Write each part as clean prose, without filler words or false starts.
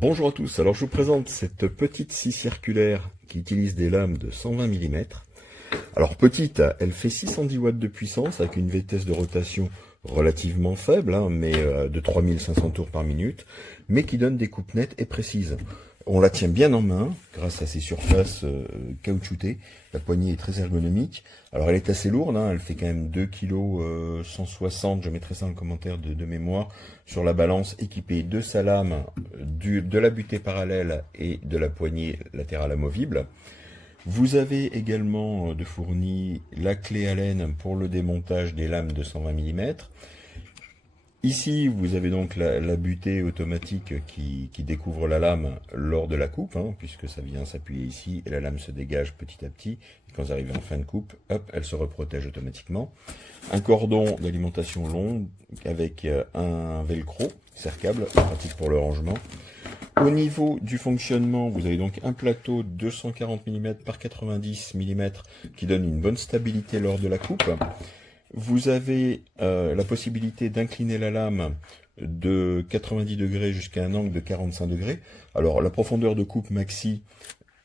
Bonjour à tous, alors je vous présente cette petite scie circulaire qui utilise des lames de 120 mm. Alors petite, elle fait 610 watts de puissance avec une vitesse de rotation relativement faible, mais de 3500 tours par minute, mais qui donne des coupes nettes et précises. On la tient bien en main grâce à ses surfaces caoutchoutées. La poignée est très ergonomique. Alors elle est assez lourde, elle fait quand même 2 kg 160, je mettrai ça dans le commentaire de mémoire, sur la balance, équipée de sa lame, de la butée parallèle et de la poignée latérale amovible. Vous avez également de fourni la clé Allen pour le démontage des lames de 120 mm. Ici, vous avez donc la butée automatique qui découvre la lame lors de la coupe, puisque ça vient s'appuyer ici et la lame se dégage petit à petit. Et quand vous arrivez en fin de coupe, hop, elle se reprotège automatiquement. Un cordon d'alimentation long avec un velcro cercable, pratique pour le rangement. Au niveau du fonctionnement, vous avez donc un plateau 240 mm par 90 mm qui donne une bonne stabilité lors de la coupe. Vous avez la possibilité d'incliner la lame de 90 degrés jusqu'à un angle de 45 degrés. Alors la profondeur de coupe maxi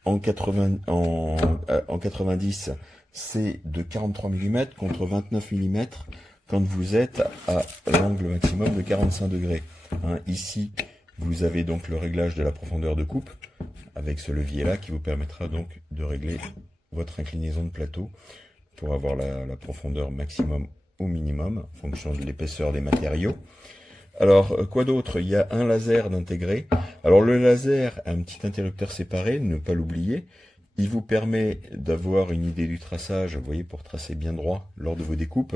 en 90, c'est de 43 mm contre 29 mm quand vous êtes à l'angle maximum de 45 degrés. Ici, vous avez donc le réglage de la profondeur de coupe avec ce levier-là qui vous permettra donc de régler votre inclinaison de plateau pour avoir la profondeur maximum au minimum, en fonction de l'épaisseur des matériaux. Alors, quoi d'autre? Il y a un laser d'intégrer. Alors, le laser a un petit interrupteur séparé, ne pas l'oublier. Il vous permet d'avoir une idée du traçage, vous voyez, pour tracer bien droit lors de vos découpes.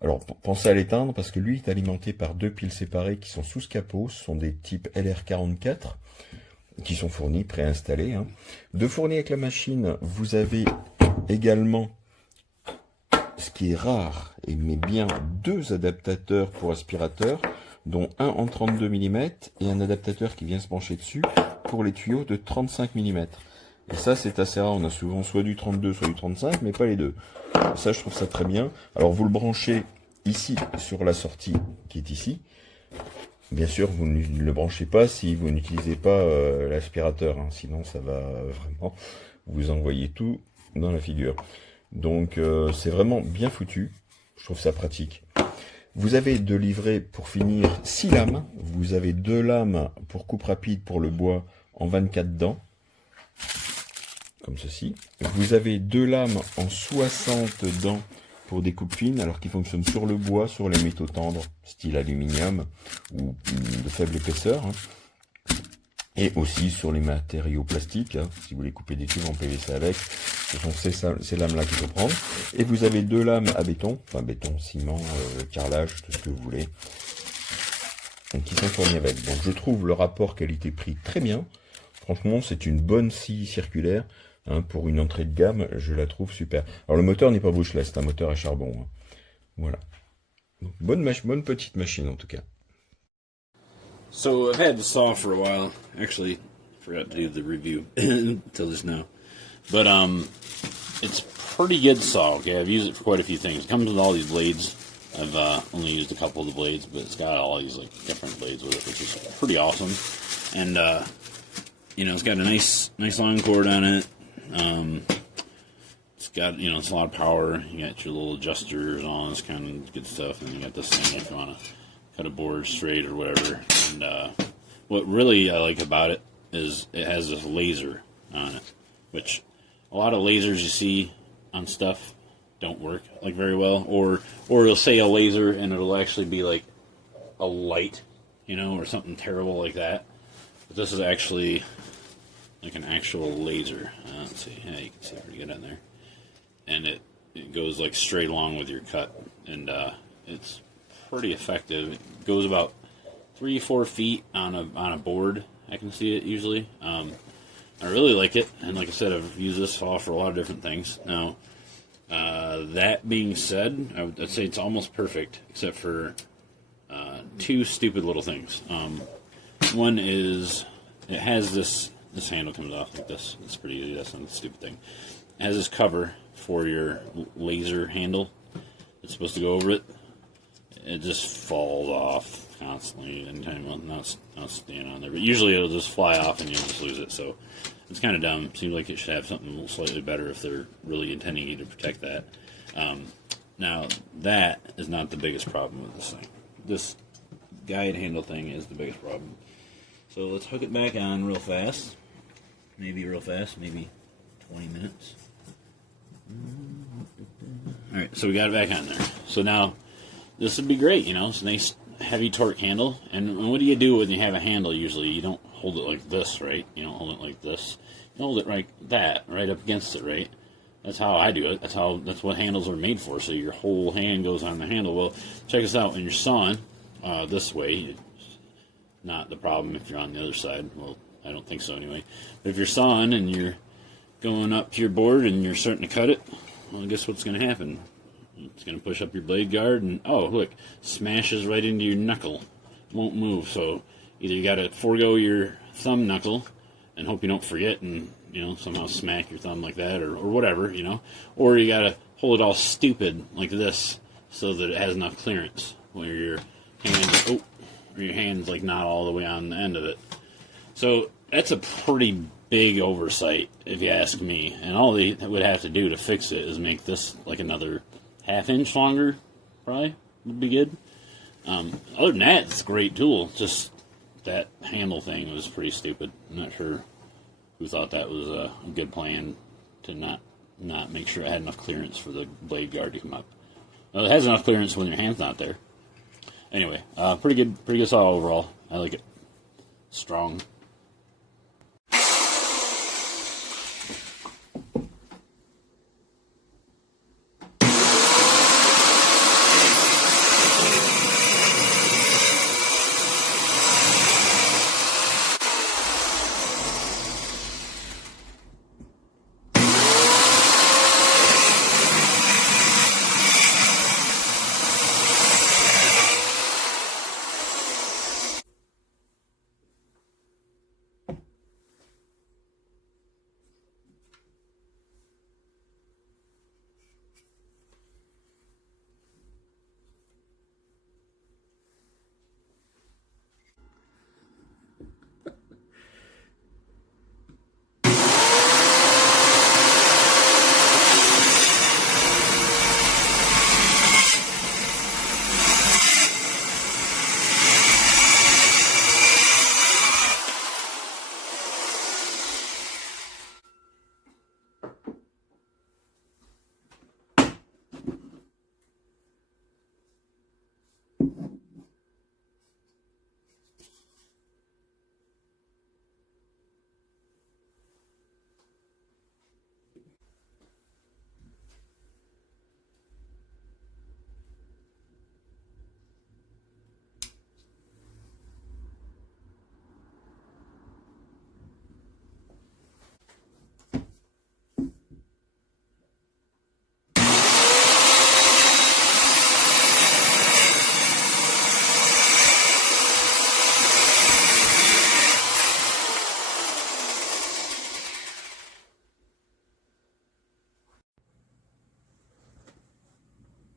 Alors, pensez à l'éteindre, parce que lui est alimenté par deux piles séparées qui sont sous ce capot. Ce sont des types LR44, qui sont fournis, préinstallés. De fourni avec la machine, vous avez également, ce qui est rare, mais bien, deux adaptateurs pour aspirateur, dont un en 32 mm et un adaptateur qui vient se pencher dessus pour les tuyaux de 35 mm. Et ça, c'est assez rare. On a souvent soit du 32, soit du 35, mais pas les deux. Ça, je trouve ça très bien. Alors, vous le branchez ici, sur la sortie qui est ici. Bien sûr, vous ne le branchez pas si vous n'utilisez pas l'aspirateur. Sinon, ça va vraiment vous envoyer tout dans la figure. Donc c'est vraiment bien foutu, je trouve ça pratique. Vous avez de livret pour finir 6 lames, vous avez 2 lames pour coupe rapide pour le bois en 24 dents, comme ceci. Vous avez 2 lames en 60 dents pour des coupes fines, alors qui fonctionnent sur le bois, sur les métaux tendres, style aluminium, ou de faible épaisseur. Et aussi sur les matériaux plastiques, si vous voulez couper des tubes en PVC avec, ce sont ces lames-là qu'il faut prendre. Et vous avez 2 lames à béton, enfin béton, ciment, carrelage, tout ce que vous voulez, donc qui sont fournies avec. Donc je trouve le rapport qualité-prix très bien. Franchement, c'est une bonne scie circulaire. Pour une entrée de gamme, je la trouve super. Alors le moteur n'est pas brushless, c'est un moteur à charbon. Voilà. Donc, bonne petite machine en tout cas. So I've had the saw for a while. Actually, forgot to do the review until just now. But it's pretty good saw. Okay, I've used it for quite a few things. It comes with all these blades. I've only used a couple of the blades, but it's got all these different blades with it, which is pretty awesome. And it's got a nice long cord on it. It's got it's a lot of power. You got your little adjusters on. It's kind of good stuff. And you got this thing if you want to cut a board straight or whatever. And what really I like about it is it has this laser on it, which a lot of lasers you see on stuff don't work very well, or it'll say a laser and it'll actually be like a light, or something terrible like that. But this is actually like an actual laser. Let's see, yeah, you can see pretty good on there, and it goes straight along with your cut, and it's pretty effective. It goes about 3-4 feet on a board. I can see it usually. I really like it, and like I said, I've used this saw for a lot of different things. Now, that being said, I'd say it's almost perfect, except for 2 stupid little things. One is it has this handle comes off like this. It's pretty easy. That's not a stupid thing. It has this cover for your laser handle. It's supposed to go over it. it just falls off constantly anytime I'm not staying on there. But usually it'll just fly off and you'll just lose it. So it's kind of dumb. Seems like it should have something slightly better if they're really intending you to protect that. Now, that is not the biggest problem with this thing. This guide handle thing is the biggest problem. So let's hook it back on real fast. Maybe 20 minutes. Alright, so we got it back on there. So now, this would be great, you know. It's a nice heavy torque handle. And what do you do when you have a handle usually? You don't hold it like this, right? You don't hold it like this. You hold it like that, right up against it, right? That's how I do it. That's what handles are made for. So your whole hand goes on the handle. Well, check this out. When you're sawing this way, it's not the problem if you're on the other side. Well, I don't think so anyway. But if you're sawing and you're going up to your board and you're starting to cut it, well, guess what's going to happen? It's going to push up your blade guard and, oh, look, smashes right into your knuckle. Won't move. So either you got to forego your thumb knuckle and hope you don't forget and, you know, somehow smack your thumb like that or whatever, you know. Or you got to hold it all stupid like this so that it has enough clearance where your hand's like not all the way on the end of it. So that's a pretty big oversight, if you ask me. And all they would have to do to fix it is make this like another half-inch longer, probably, would be good. Other than that, it's a great tool. Just that handle thing was pretty stupid. I'm not sure who thought that was a good plan to not make sure it had enough clearance for the blade guard to come up. Well, it has enough clearance when your hand's not there. Anyway, pretty good saw overall. I like it. Strong.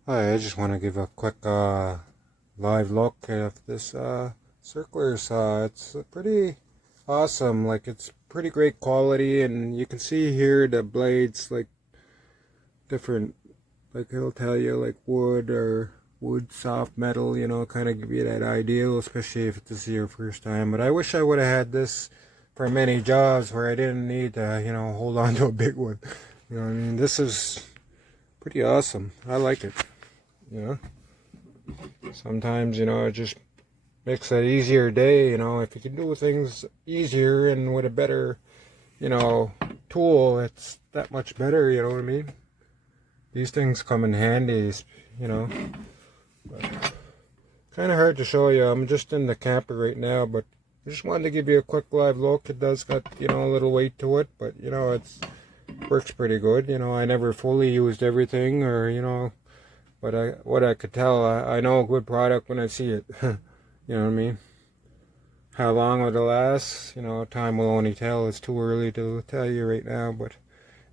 Hi, I just want to give a quick live look at this circular saw. It's pretty awesome. Like, it's pretty great quality, and you can see here the blades, like different, like it'll tell you like wood or wood, soft metal, you know, kind of give you that ideal, especially if this is your first time. But I wish I would have had this for many jobs where I didn't need to, you know, hold on to a big one. You know what I mean? This is pretty awesome. I like it. You know, sometimes, you know, it just makes an easier day. You know, if you can do things easier and with a better, you know, tool, it's that much better. You know what I mean? These things come in handy, you know. Kind of hard to show you. I'm just in the camper right now, but I just wanted to give you a quick live look. It does got, you know, a little weight to it, but, you know, it's works pretty good. You know, I never fully used everything, or, you know, but what I could tell, I know a good product when I see it. You know what I mean? How long it'll last, you know, time will only tell. It's too early to tell you right now. But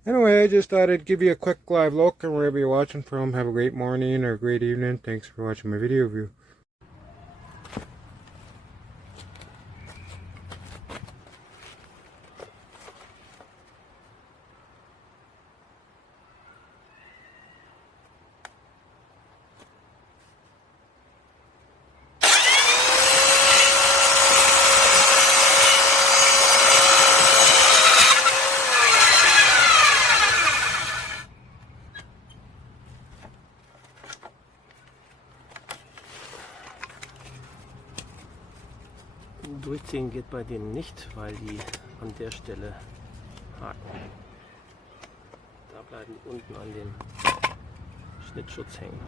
Anyway, I just thought I'd give you a quick live look and wherever you're watching from. Have a great morning or a great evening. Thanks for watching my video review. Durchziehen geht bei denen nicht, weil die an der Stelle haken. Da bleiben die unten an den Schnittschutz hängen.